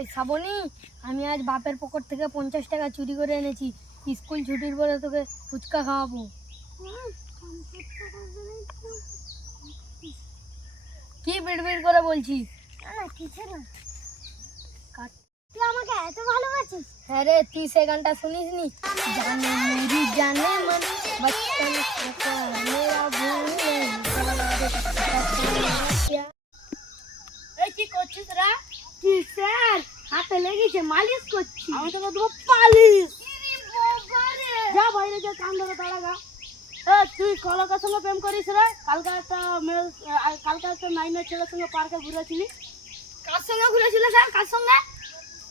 এই শ্রাবণী, আমি আজ বাপের পকেট থেকে 50 টাকা চুরি করে এনেছি। স্কুল ছুটির পরে তোকে ফুচকা খাওয়াবো। কি বিড়বিড় করে বলছিস? না কিছু না। তুই আমাকে এত ভালোবাসিস? হ্যাঁ রে, তুই সে গানটা শুনিসনি? জানে মেরি জানে মন বচপন का मेरा भूल नहीं क्या। এই কি করছিস রে? কি স্যার, হাতে লেগেছে, মালিশ করছি। আমি তোকে দেবো পালিশ। যা বাইরে যা, কান ধরে দাঁড়াগা। তুই কলকার সঙ্গে প্রেম করিস রে? কালকে একটা নাইনের ছেলের সঙ্গে পার্কে ঘুরেছিলি। কার সঙ্গে ঘুরেছিল স্যার? কার সঙ্গে?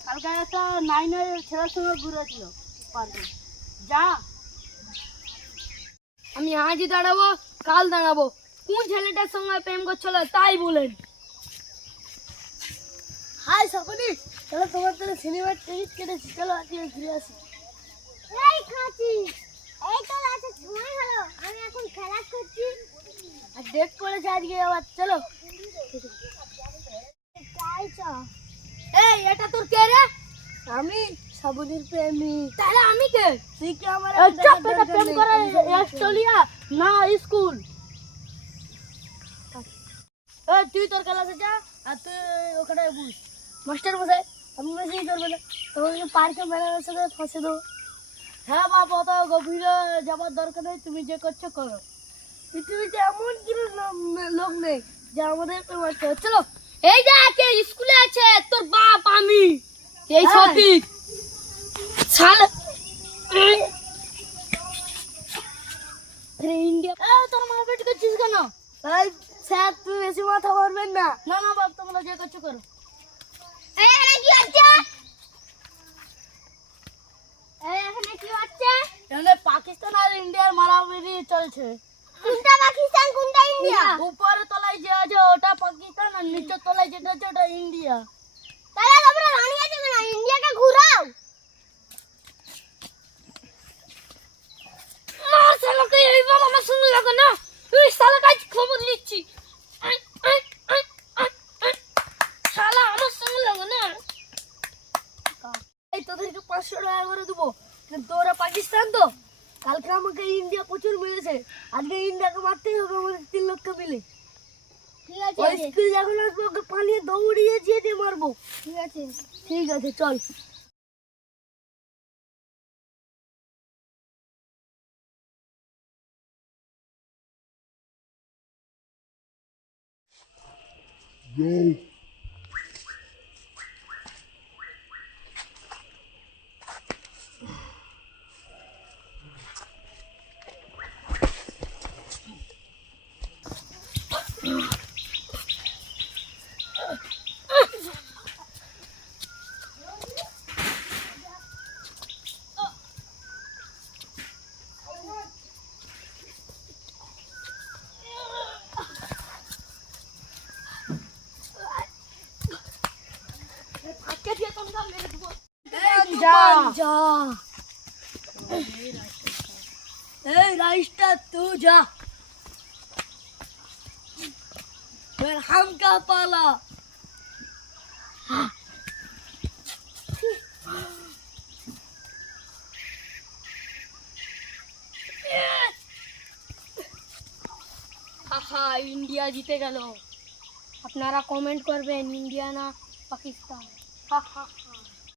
কালকে একটা নাইনের ছেলের সঙ্গে ঘুরেছিল পার্কে। যা। আমি আজই দাঁড়াবো, কাল দাঁড়াবো। কোন ছেলেটার সঙ্গে প্রেম করছিল তাই বলেন। হাই সকলি, চলো তোমার জন্য সিনেমার টিকিট কেটেছি, চলো আজকে ঘুরে আসি। এই খাচ্ছি, এই তো রাতে সময় হলো, আমি এখন খেলা করছি আর ডেট পড়েছে আজকে আবার, চলো। এই এটা তোর কে রে? আমি সাবুনির প্রেমিক। তাহলে আমি কে? তুই কি আমার প্রেম করে অস্ট্রেলিয়া না স্কুল? তুই তোর ক্লাসে যা আর তুই ওখানে বুঝ। মাস্টার মশাই, আমি মেসেজ করবে না, তোমাকে পার্কে ম্যাডামের সাথে ফাঁসে দেবো। হ্যাঁ বাবা, অত গভীরে যাবার দরকার নেই, তুমি যে করছো করো। পৃথিবীতে এমন কোনো লোক নেই যে আমাদের প্রেম করতে হবে। চলো। এই যে কে স্কুলে আছে? তোর বাপ আমি। এই হ্যাঁ। সঠিক শালা ইন্ডিয়া। তোর মা বেটি করছিস কেন? তাই স্যার, তুমি বেশি মাথা মারবেন না। না না বাপ, তোমরা যে করছো করো। কি হচ্ছে? এখানে কি হচ্ছে? এখানে পাকিস্তান আর ইন্ডিয়ার মারামারি চলছে। কোনটা পাকিস্তান, কোনটা ইন্ডিয়া? উপরে তলায় যে আছে ওটা পাকিস্তান, আর নিচের তলায় যেটা আছে ওটা ইন্ডিয়া। তাহলে তোমরা দাঁড়িয়ে আছো কেন? ইন্ডিয়াকে ঘুরাও। মার শালাকে, এইবার আমার সঙ্গে লাগো না। তুই শালা কাজ খবর নিচ্ছি। শালা আমার সঙ্গে লাগো না। এই তোদেরকে 500 টাকা করে দেবো, কিন্তু ওরা পাকিস্তান তো। কালকে আমাকে ইন্ডিয়া প্রচুর মেরেছে, আজকে ইন্ডিয়াকে মারতেই হবে আমাদের 3 লোককে মিলে। ঠিক আছে, ওই স্কুল যখন আসবো ওকে পালিয়ে দৌড়িয়ে যেতে মারবো। ঠিক আছে, ঠিক আছে, চল। Yo. যা, এই রাইসটা তুই যা, फिर हम का पाला। আহা, ইন্ডিয়া জিতে গেল। আপনারা কমেন্ট করবেন ইন্ডিয়া না পাকিস্তান। হা হা হা।